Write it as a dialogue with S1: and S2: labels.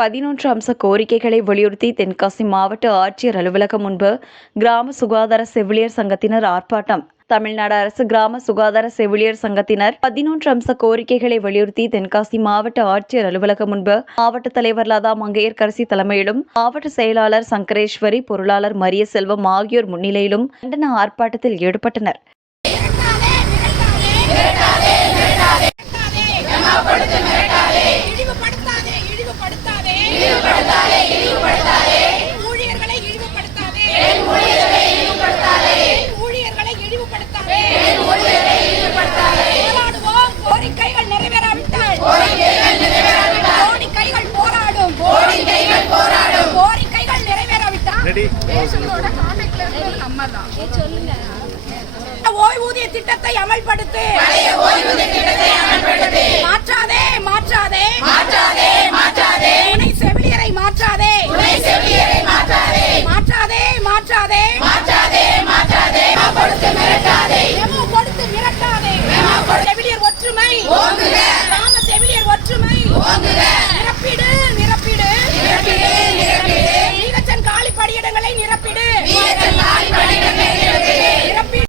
S1: பதினொன்று அம்ச கோரிக்கைகளை வலியுறுத்தி தென்காசி மாவட்ட ஆட்சியர் அலுவலகம் முன்பு கிராம சுகாதார செவிலியர் சங்கத்தினர் ஆர்ப்பாட்டம். தமிழ்நாடு அரசு கிராம சுகாதார செவிலியர் சங்கத்தினர் பதினொன்று அம்ச கோரிக்கைகளை வலியுறுத்தி தென்காசி மாவட்ட ஆட்சியர் அலுவலகம் முன்பு மாவட்ட தலைவர் லதா மங்கையர்கரசி தலைமையிலும் மாவட்ட செயலாளர் சங்கரேஸ்வரி பொருளாளர் மரிய செல்வம் ஆகியோர் முன்னிலையிலும் கண்டன ஆர்ப்பாட்டத்தில் ஈடுபட்டனர்.
S2: ஓய்வூதிய திட்டத்தை அமல்படுத்து. மாற்றாதே மாற்றாதே. மாற்றாதே மாற்றாதே. துணை செவிலியரை மாற்றாதே. செவிலியரை மாற்றாதே. மாற்றாதே மாற்றாதே. மாற்றாதே மாற்றாதே. கொடுத்து மிரட்டாதே. கொடுத்து மிரட்டாதே. செவிலியர் ஒற்றுமை.